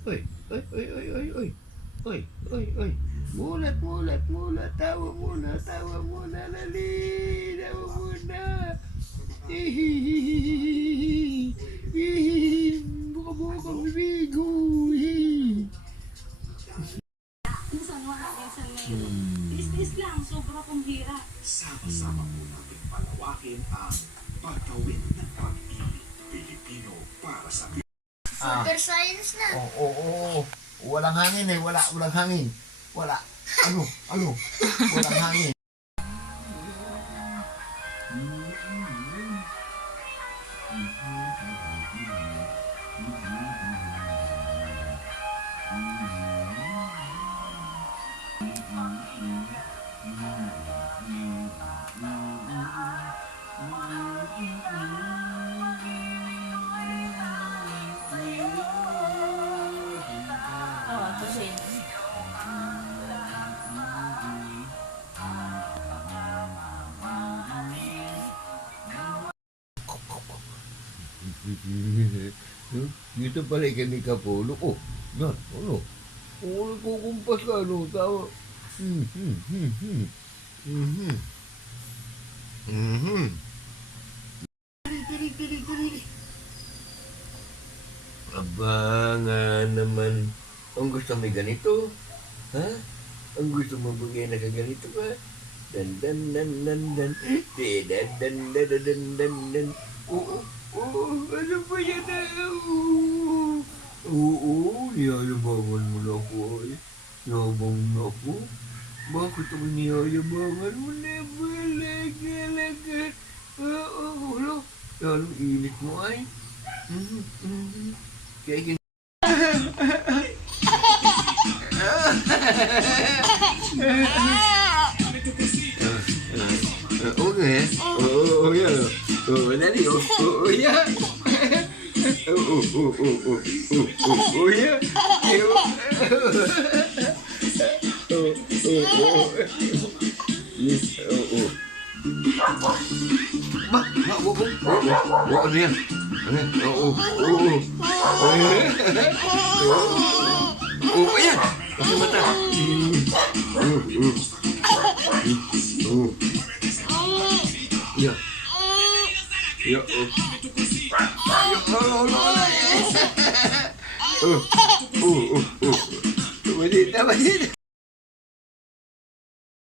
Uy, uy, uy, uy, uy, uy. Uy, uy, uy. Mulat, mulat, mulat. Tawa muna, tawa muna. Lali, tawa muna. Hihihihihi. Hihihi. Buka-buka kang bibig. Hihihi. Minsan wala, minsan mayroon. Tis-tis lang, sobra pong hirap. Sama-sama po natin palawakin ang pagkawin ng pag-ibig Pilipino para sa Super science na. Oo. Walang hangin eh. Walang hangin. Wala. Ano? Walang hangin. Oo, ito din. Dito pala kami Kapolo. Oh, yan, ano? Oh, nagkukumpas ka, ano? Tawa. Aba nga naman. Ang gusto may ganito? Ha? Ang gusto mo bugay na kaganito ka? Dan dan dan dan dan. Dan dan dan dan dan dan dan. Oo. Ano ba yan? Oo, niyayabangan mo na ako ay. Yabang na ako. Bakit ako niyayabangan mo na balaga? Oo, yan ang init mo ay. Kaya okay. Oh, yeah. Oh, nani? Oh, yeah. Oh, yeah. Yes. Ano yan? Ayan! Kasi mata. Yeah. Yeah. Tama din.